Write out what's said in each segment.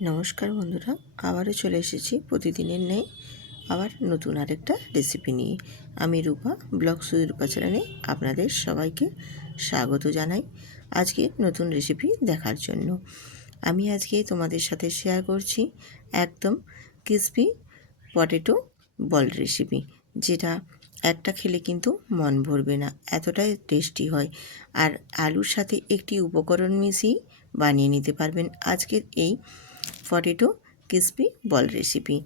নমস্কার বন্ধুরা, আবারও চলে এসেছি প্রতিদিনের ন্যায় আবার নতুন আরেকটা রেসিপি নিয়ে। আমি রূপা, ব্লগ শুধু রূপা চ্যানেলে আপনাদের সবাইকে স্বাগত জানাই আজকে নতুন রেসিপি দেখার জন্য। আমি আজকে তোমাদের সাথে শেয়ার করছি একদম ক্রিসপি পটেটো বল রেসিপি, যেটা একটা খেলে কিন্তু মন ভরবে না, এতটাই টেস্টি হয়। আর আলুর সাথে একটি উপকরণ মিশিয়ে বানিয়ে নিতে পারবেন আজকের এই পটেটো ক্রিসপি বল রেসিপি।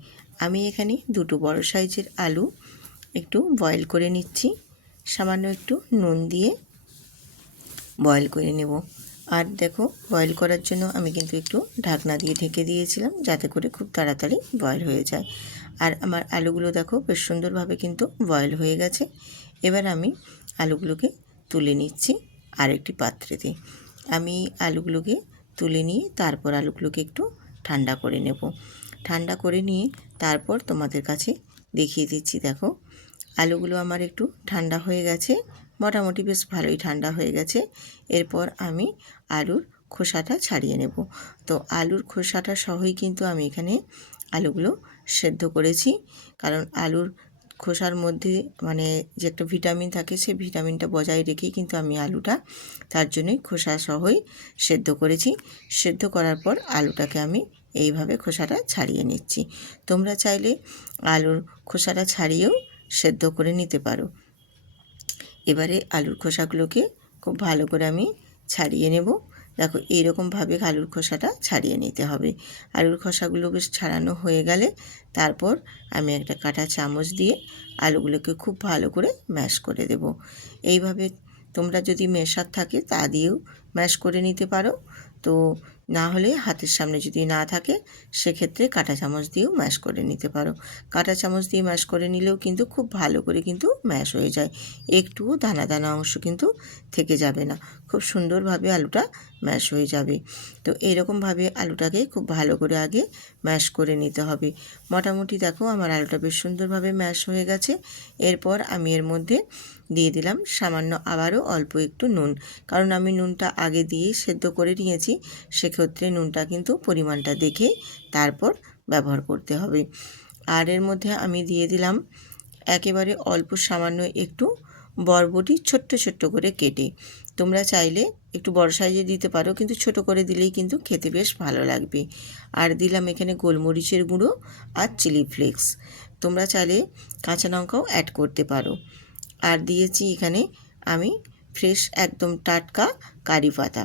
আমি এখানে দুটো বড় সাইজের আলু একটু বয়েল করে নিচ্ছি, সামান্য একটু নুন দিয়ে বয়েল করে নেব। আর দেখো, বয়েল করার জন্য আমি কিন্তু একটু ঢাকনা দিয়ে ঢেকে দিয়েছিলাম, যাতে করে খুব তাড়াতাড়ি বয়েল হয়ে যায়। আর আমার আলুগুলো দেখো বেশ সুন্দরভাবে কিন্তু বয়েল হয়ে গেছে। এবার আমি আলুগুলোকে তুলে নিচ্ছি আরেকটি পাত্রেতে। আমি আলুগুলোকে তুলে নিয়ে তারপর আলুগুলোকে একটু ঠান্ডা করে নেব। ঠান্ডা করে নিয়ে তারপর তোমাদের কাছে দেখিয়ে দিচ্ছি। দেখো, আলুগুলো আমার একটু ঠান্ডা হয়ে গেছে, মোটামুটি বেশ ভালোই ঠান্ডা হয়ে গেছে। এরপর আমি আলুর খোসাটা ছাড়িয়ে নেব। তো আলুর খোসাটা সহই কিন্তু আমি এখানে আলুগুলো সেদ্ধ করেছি, কারণ আলুর খোসার মধ্যে মানে যে একটা ভিটামিন থাকে, সেই ভিটামিনটা বজায় রেখেই কিন্তু আমি আলুটা, তার জন্যই খোসা সহই সেদ্ধ করেছি। সেদ্ধ করার পর আলুটাকে আমি এইভাবে খোসাটা ছাড়িয়ে নিচ্ছি। তোমরা চাইলে আলুর খোসাটা ছাড়িয়েও সেদ্ধ করে নিতে পারো। এবারে আলুর খোসাগুলোকে খুব ভালো করে আমি ছাড়িয়ে নেব। দেখো, এইরকমভাবে আলুর খোসাটা ছাড়িয়ে নিতে হবে। আলুর খোসাগুলো বেশ ছাড়ানো হয়ে গেলে তারপর আমি একটা কাঁটা চামচ দিয়ে আলুগুলোকে খুব ভালো করে ম্যাশ করে দেব। এইভাবে তোমরা যদি ম্যাশার থাকে তা দিয়েও ম্যাশ করে নিতে পারো, তো না হলে হাতের সামনে যদি না থাকে সেক্ষেত্রে কাঁটা চামচ দিয়েও ম্যাশ করে নিতে পারো। কাঁটা চামচ দিয়ে ম্যাশ করে নিলেও কিন্তু খুব ভালো করে কিন্তু ম্যাশ হয়ে যায়, একটুও দানা দানা অংশ কিন্তু থেকে যাবে না, খুব সুন্দরভাবে আলুটা ম্যাশ হয়ে যাবে। তো এইরকমভাবে আলুটাকে খুব ভালো করে আগে ম্যাশ করে নিতে হবে। মোটামুটি দেখো, আমার আলুটা বেশ সুন্দরভাবে ম্যাশ হয়ে গেছে। এরপর আমি এর মধ্যে দিয়ে দিলাম সামান্য আবারও অল্প একটু নুন, কারণ আমি নুনটা আগে দিয়ে সেদ্ধ করে নিয়েছি, সেক্ষেত্রে নুনটা কিন্তু পরিমাণটা দেখে তারপর ব্যবহার করতে হবে। আর এর মধ্যে আমি দিয়ে দিলাম একেবারে অল্প সামান্য একটু বরবটি, ছোট্ট ছোট্ট করে কেটে। তোমরা চাইলে একটু বড় সাইজে দিতে পারো, কিন্তু ছোট করে দিলেই কিন্তু খেতে বেশ ভালো লাগবে। আর দিলাম এখানে গোলমরিচের গুঁড়ো আর চিলি ফ্লেক্স। তোমরা চাইলে কাঁচা লঙ্কাও অ্যাড করতে পারো। আর দিয়েছি এখানে আমি ফ্রেশ একদম টাটকা কারি পাতা।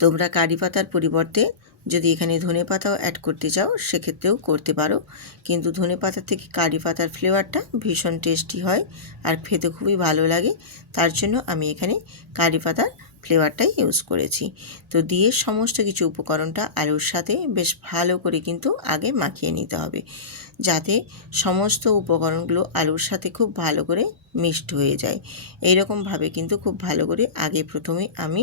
তোমরা কারি পাতার পরিবর্তে যদি এখানে ধনে পাতাও অ্যাড করতে চাও সেক্ষেত্রেও করতে পারো, কিন্তু ধনে পাতা থেকে কারি পাতার ফ্লেভারটা ভীষণ টেস্টি হয় আর খেতে খুবই ভালো লাগে। তার জন্য আমি এখানে কারি পাতার ফ্লেভারটাই ইউজ করেছি। তো দিয়ে সমস্ত কিছু উপকরণটা আলুর সাথে বেশ ভালো করে কিন্তু আগে মাখিয়ে নিতে হবে, যাতে সমস্ত উপকরণগুলো আলুর সাথে খুব ভালো করে মিক্সড হয়ে যায়। এইরকমভাবে কিন্তু খুব ভালো করে আগে প্রথমে আমি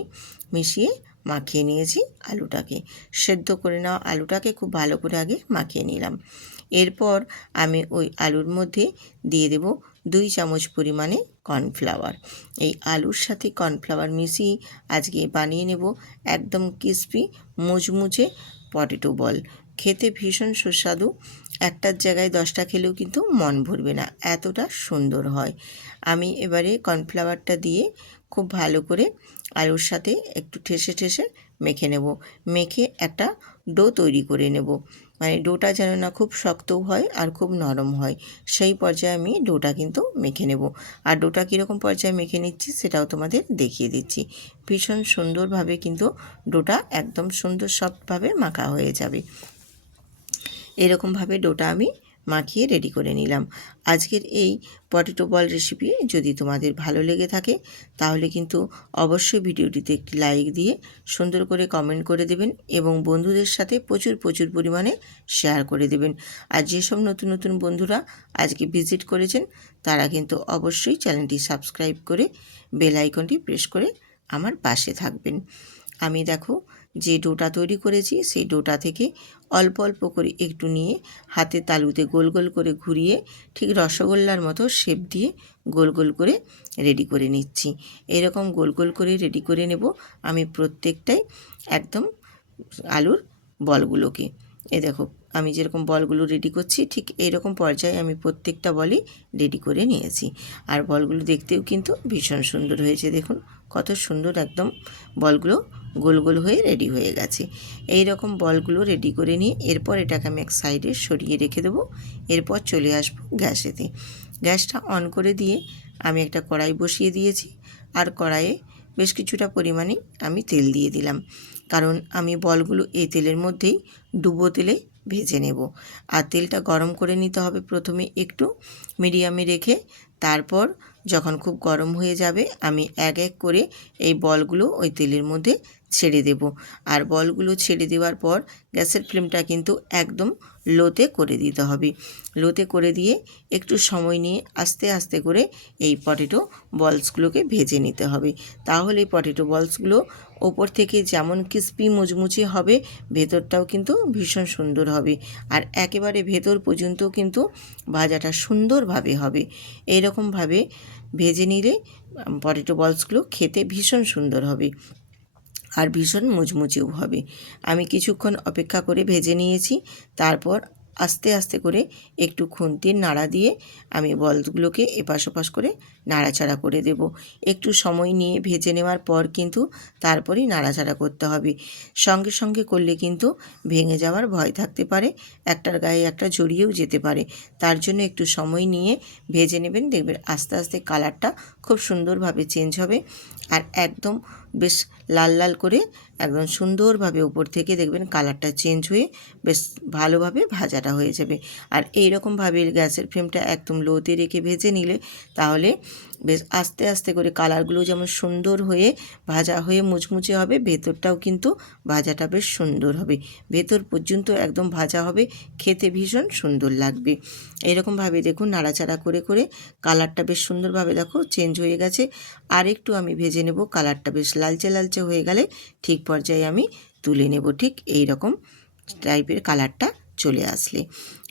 মিশিয়ে মাখিয়ে নিয়েছি আলুটাকে। সেদ্ধ করে নেওয়া আলুটাকে খুব ভালো করে আগে মাখিয়ে নিলাম। এরপর আমি ওই আলুর মধ্যে দিয়ে দেব 2 চামচ পরিমাণে কর্নফ্লাওয়ার। এই আলুর সাথে কর্নফ্লাওয়ার মিশিয়ে আজকে বানিয়ে নেব একদম ক্রিসপি মুচমুচে পটেটো বল। খেতে ভীষণ সুস্বাদু, একটার জায়গায় 10টা খেলেও কিন্তু মন ভরবে না, এতটা সুন্দর হয়। আমি এবারে কর্নফ্লাওয়ারটা দিয়ে খুব ভালো করে আলুর সাথে একটু ঠেসে ঠেসে মেখে নেব। মেখে একটা ডো তৈরি করে নেব, মানে ডোটা যেন না খুব শক্তও হয় আর খুব নরম হয়, সেই পর্যায়ে আমি ডোটা কিন্তু মেখে নেব। আর ডোটা কীরকম পর্যায়ে মেখে নিচ্ছি সেটাও তোমাদের দেখিয়ে দিচ্ছি। ভীষণ সুন্দরভাবে কিন্তু ডোটা একদম সুন্দর সফটভাবে মাখা হয়ে যাবে। এরকমভাবে ডোটা আমি মাখিয়ে রেডি করে নিলাম। আজকের এই পটেটো বল রেসিপি যদি তোমাদের ভালো লেগে থাকে তাহলে কিন্তু অবশ্যই ভিডিওটিতে একটি লাইক দিয়ে সুন্দর করে কমেন্ট করে দেবেন এবং বন্ধুদের সাথে প্রচুর প্রচুর পরিমাণে শেয়ার করে দেবেন। আর যেসব নতুন নতুন বন্ধুরা আজকে ভিজিট করেছেন তারা কিন্তু অবশ্যই চ্যানেলটি সাবস্ক্রাইব করে বেল আইকনটি প্রেস করে আমার পাশে থাকবেন। আমি দেখো যে ডোটা তৈরি করেছি সেই ডোটা থেকে অল্প অল্প করে একটু নিয়ে হাতে তালুতে গোল গোল করে ঘুরিয়ে ঠিক রসগোল্লার মতো শেপ দিয়ে গোল গোল করে রেডি করে নিচ্ছি। এরকম গোল গোল করে রেডি করে নেব আমি প্রত্যেকটাই, একদম আলুর বলগুলোকে। এই দেখো আমি যেরকম বলগুলো রেডি করছি ঠিক এইরকম পর্যায়ে আমি প্রত্যেকটা বলই রেডি করে নিয়েছি। আর বলগুলো দেখতেও কিন্তু ভীষণ সুন্দর হয়েছে, দেখুন কত সুন্দর একদম বলগুলো গোল গোল হয়ে রেডি হয়ে গেছে। এই রকম বলগুলো রেডি করে নিয়ে এরপর এটাকে আমি এক সাইডে সরিয়ে রেখে দেবো। এরপর চলে আসবো গ্যাসেতে। গ্যাসটা অন করে দিয়ে আমি একটা কড়াই বসিয়ে দিয়েছি, আর কড়াইয়ে বেশ কিছুটা পরিমাণে আমি তেল দিয়ে দিলাম, কারণ আমি বলগুলো এই তেলের মধ্যেই ডুবো তেলে ভেজে নেব। আর তেলটা গরম করে নিতে হবে প্রথমে একটু মিডিয়ামে রেখে, তারপর যখন খুব গরম হয়ে যাবে আমি এক এক করে এই বলগুলো ওই তেলের মধ্যে ছেড়ে দেব। আর বলগুলো ছেড়ে দেওয়ার পর গ্যাসের ফ্লেমটা কিন্তু একদম লোতে করে দিতে হবে। লোতে করে দিয়ে একটু সময় নিয়ে আস্তে আস্তে করে এই পটেটো বলসগুলোকে ভেজে নিতে হবে। তাহলে পটেটো বলসগুলো ওপর থেকে যেমন ক্রিস্পি মুচমুচে হবে, ভেতরটাও কিন্তু ভীষণ সুন্দর হবে। আর একেবারে ভেতর পর্যন্ত কিন্তু ভাজাটা সুন্দরভাবে হবে। এইরকমভাবে ভেজে নিলে পটেটো বলসগুলো খেতে ভীষণ সুন্দর হবে আর ভীষণ মুচমুচেও হবে। আমি কিছুক্ষণ অপেক্ষা করে ভেজে নিয়েছি। তারপর আস্তে আস্তে করে একটু খুন্তির নাড়া দিয়ে আমি বলগুলোকে এপাশ ওপাশ করে নাড়াচাড়া করে দেব। একটু সময় নিয়ে ভেজে নেওয়ার পর কিন্তু তারপরেই নাড়াচাড়া করতে হবে। সঙ্গে সঙ্গে করলে কিন্তু ভেঙে যাওয়ার ভয় থাকতে পারে, একটার গায়ে একটা জড়িয়েও যেতে পারে। তার জন্য একটু সময় নিয়ে ভেজে নেবেন, দেখবেন আস্তে আস্তে কালারটা খুব সুন্দরভাবে চেঞ্জ হবে। আর একদম বেশ লাল লাল করে একদম সুন্দরভাবে উপর থেকে দেখবেন কালারটা চেঞ্জ হয়ে বেশ ভালোভাবে ভাজাটা হয়ে যাবে। আর এই রকমভাবে গ্যাসের ফ্লেমটা একদম লোতে রেখে ভেজে নিলে তাহলে বেশ আস্তে আস্তে করে কালারগুলো যেমন সুন্দর হয়ে ভাজা হয়ে মুচমুচে হবে, ভেতরটাও কিন্তু ভাজাটা বেশ সুন্দর হবে। ভেতর পর্যন্ত একদম ভাজা হবে, খেতে ভীষণ সুন্দর লাগবে। এরকমভাবে দেখুন নাড়াচাড়া করে করে কালারটা বেশ সুন্দরভাবে দেখো চেঞ্জ হয়ে গেছে। আর একটু আমি ভেজে নেব, কালারটা বেশ লালচে লালচে হয়ে গেলে ঠিক পর্যায়ে আমি তুলে নেব। ঠিক এই রকম টাইপের কালারটা চলে আসলে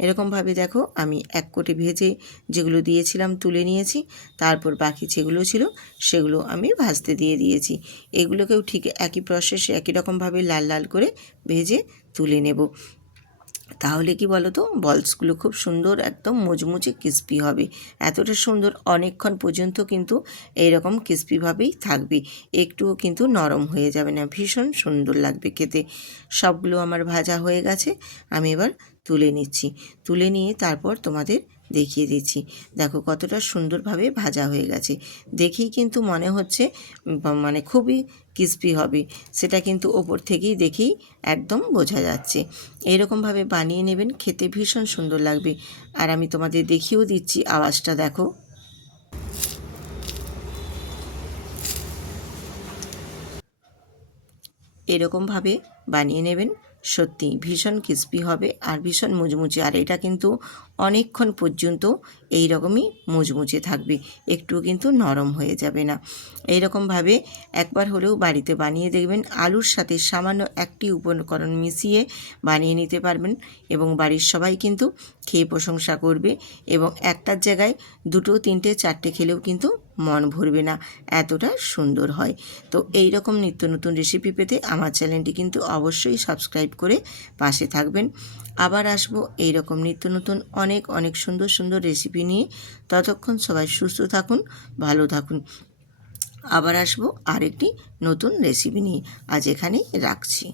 এরকমভাবে দেখো আমি এক কোটে ভেজে যেগুলো দিয়েছিলাম তুলে নিয়েছি। তারপর বাকি যেগুলো ছিল সেগুলো আমি ভাজতে দিয়ে দিয়েছি। এগুলোকেও ঠিক একই প্রসেসে একই রকমভাবে লাল লাল করে ভেজে তুলে নেব। তাহলে কি বলো তো, বলসগুলো খুব সুন্দর একদম মুচমুচে ক্রিস্পি হবে। এতটা সুন্দর অনেকক্ষণ পর্যন্ত কিন্তু এইরকম ক্রিস্পিভাবেই থাকবে, একটুও কিন্তু নরম হয়ে যাবে না, ভীষণ সুন্দর লাগবে খেতে। সবগুলো আমার ভাজা হয়ে গেছে, আমি এবার তুলে নিচ্ছি। তুলে নিয়ে তারপর তোমাদের দেখিয়ে দিচ্ছি। দেখো কতটা সুন্দরভাবে ভাজা হয়ে গেছে, দেখেই কিন্তু মনে হচ্ছে মানে খুবই ক্রিস্পি হবে, সেটা কিন্তু ওপর থেকেই দেখেই একদম বোঝা যাচ্ছে। এইরকমভাবে বানিয়ে নেবেন, খেতে ভীষণ সুন্দর লাগবে। আর আমি তোমাদের দেখিয়েও দিচ্ছি, আওয়াজটা দেখো। এরকমভাবে বানিয়ে নেবেন, সত্যি ভীষণ ক্রিস্পি হবে আর ভীষণ মুচমুচে। আর এটা কিন্তু অনেকক্ষণ পর্যন্ত এই রকমই মুচমুচে থাকবে, একটুও কিন্তু নরম হয়ে যাবে না। এই রকমভাবে একবার হলেও বাড়িতে বানিয়ে দেখবেন। আলুর সাথে সামান্য একটি উপকরণ মিশিয়ে বানিয়ে নিতে পারবেন এবং বাড়ির সবাই কিন্তু খেয়ে প্রশংসা করবে এবং একটার জায়গায় দুটো তিনটে চারটে খেলেও কিন্তু মন ভরবে না, এতটা সুন্দর হয়। তো এই রকম নিত্য নতুন রেসিপি পেতে আমার চ্যানেলটি কিন্তু অবশ্যই সাবস্ক্রাইব করে পাশে থাকবেন। আবার আসবো এই রকম নিত্য নতুন অনেক অনেক সুন্দর সুন্দর রেসিপি নিয়ে। ততক্ষণ সবাই সুস্থ থাকুন, ভালো থাকুন। আবার আসবো আরেকটি নতুন রেসিপি নিয়ে। আজ এখানেই রাখছি।